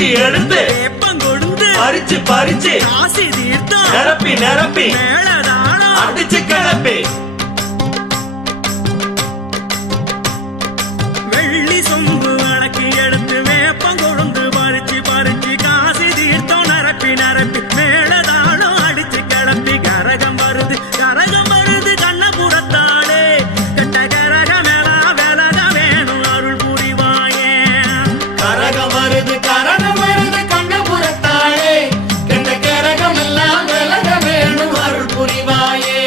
விளக்கி எடுத்து வேப்பங்கொழுந்து பறிச்சு பறிச்சு காசி தீர்த்தம் நிரப்பி நிரப்பி மேளதாளம் அடிச்சு கிளப்பி வெள்ளி சொம்பு விளக்கி எடுத்து வேப்பங்கொழுந்து பறிச்சு பறிச்சு காசி தீர்த்தம் நிரப்பி நிரப்பி மேளதாளம் அடிச்சு கிளப்பி கரகம் வருது கண்ணபுரத்தாளே கட்ட கரகமெலா விலக வேணும் அருள் புரிவாயே. கரகம் வருது கண்ணபுரத்தாளே கட்ட கரகமெல்லாம் விலக வேணும் அருள் புரிவாயே.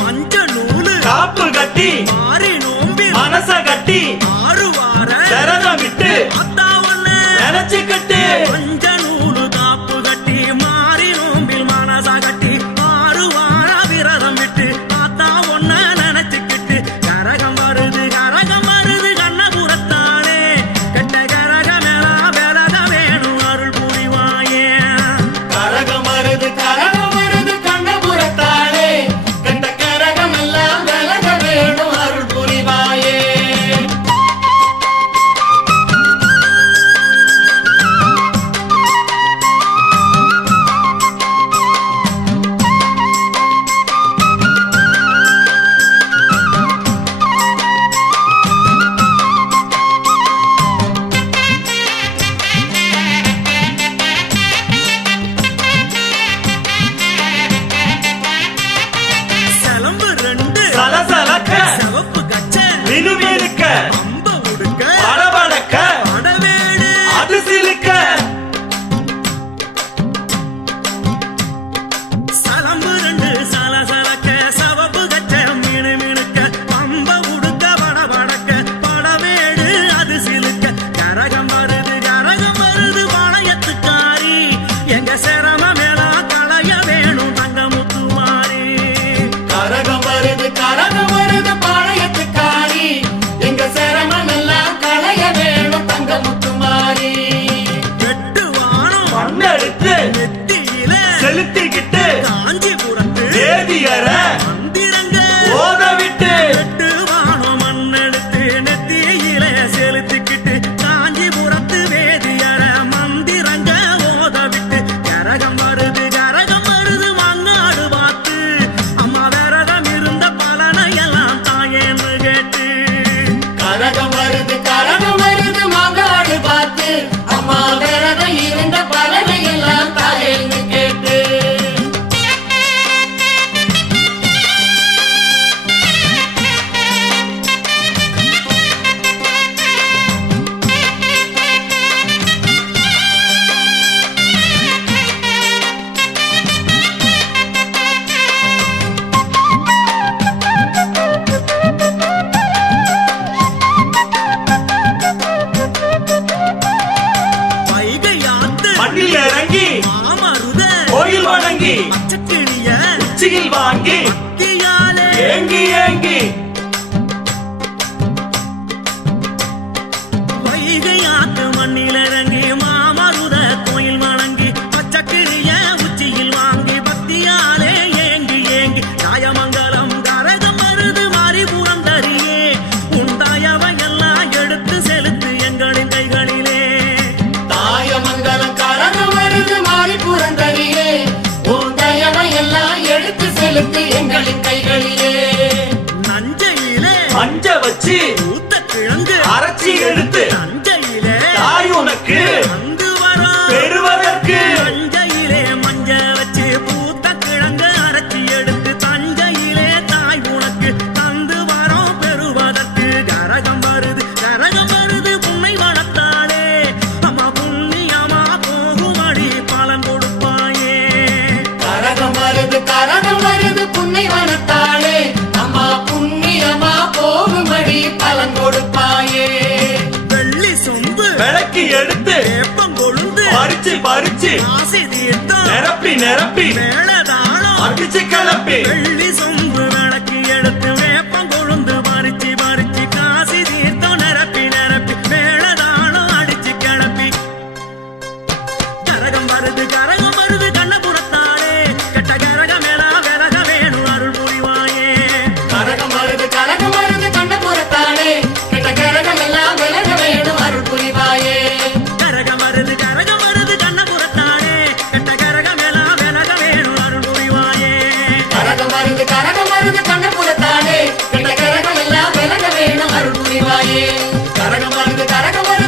மஞ்ச நூலு காப்பு கட்டி மாறி நோம்பி மனச கட்டி 6 வார விரதம் விட்டு அத்தாவன்னு நினைச்சுக்கிட்டு மஞ்ச நூலு காப்பு கட்டி மாறி நோம்பில் மனசா கட்டி 6 வார விரதம் விட்டு அத்தா ஒன்ன நினைச்சுக்கிட்டு கரகம் வருது கண்ணபுரத்தாளே கட்ட கரகமெலா விலக வேணும் அருள் புரிவாயே. கரகம் வருது கண்ணபுரத்தாளே கட்ட கரகமெல்லாம் விலக வேணும் அருள் புரிவாயே. செலம்பு 2 சலசலக்க சிவப்பு கச்ச மினுமினுக்க அம்ப உடுக்க படபடக்க அடவேடு அது சிலுக்க சலம்பு 2 சலசலக்க சிவப்பு கச்ச மினுமினுக்க அம்ப உடுக்க படபடக்க படவேடு அது சிலுக்க கரகம் வருது பாளையத்துக்காரி எங்க சிரமமெல்லாம் களைய வேணும் தங்கமுத்துமாரி. கரகம் வருது பாளையத்துக்காரி எங்க சிரமம் எல்லாம் களைய வேணும் தங்க முத்துமாரி. வெட்டு வானம் மண்ணெடுத்து நெத்தியில செலுத்திக்கிட்டு காஞ்சிபுரத்து வேதியர மந்திரங்க ஓத விட்டு வெட்டு வானம் மண்ணெடுத்து நெத்தியில செலுத்திக்கிட்டு காஞ்சிபுரத்து வேதியர மந்திரங்க ஓத விட்டு கரகம் வருது மங்காடு பார்த்து அம்மா விரதம் இருந்த பலனையெல்லாம் தாயேன்னு கேட்டு கரகம் வருது மாங்காடு பார்த்து அம்மா விரதம் இருந்த பலனை எல்லாம் தாயேன்னு கேட்டு. வைகையாத்து மண்ணில் இறங்கி மாமருத கோயில் வணங்கி பச்சைக்கிளிய உச்சியில் வாங்கி கியாலே ஏங்கி ஏங்கி வைகையாத்து மண்ணில் இறங்கி மாமருத கோயில் வணங்கி பச்சைக்கிளிய உச்சியில் வாங்கி பக்தியாலே ஏங்கி ஏங்கி தாயமங்கலம் கரகம் வருது மாரிபுரம் தரியே உண்டாயவையெல்லாம் எடுத்து செலுத்து எங்களின் கைகளிலே. தாயமங்கலம் கரகம் வருது மாரிபுரந்தரியே உன் தயவை எல்லாம் எடுத்து செலுத்து எங்களின் கைகளிலே. நஞ்சையிலே மஞ்ச வச்சு ஊத்த கிழங்கு அரைச்சி எடுத்து நஞ்சையிலே தாய் உனக்கு வந்து வரும் பெறுவதற்கு தஞ்சையிலே மஞ்ச வச்சு பூத்த கிழங்கு அரைச்சி எடுத்து தஞ்சையிலே தாய் உனக்கு தந்து வரோம் பெறுவதற்கு கரகம் வருது புன்னை வளர்த்தாளே அம்மா புண்ணியமா போகுமடி பலன் கொடுப்பாயே. கரகம் வருது புன்னை வனத்தாளே அம்மா புண்ணியமா போகும்படி பலன் கொடுப்பாயே. வெள்ளி சொம்பு விளக்கி எடுத்து வேப்பங்கொழுந்து பறிச்சு பறிச்சு காசி தீர்த்தம் நிரப்பி நிரப்பி மேளதாளம் அடிச்சு கிளப்பி வெள்ளி சொம்பு விளக்கி எடுத்து வேப்பங்கொழுந்து பறிச்சு பறிச்சு காசி தீர்த்தம் நிரப்பி நிரப்பி மேளதாளம் அடிச்சு கிளப்பி கரகம் வருது கண்ணபுரத்தாளே கெட்ட கரகமெலா விலக வேணும் அருள் புரிவாயே. கரகம் வருது கண்ணபுரத்தாளே கெட்ட கரகம் எல்லாம் விலக வேணும் அருள் புரிவாயே. கரகம் வருது வருது கரகம் வருது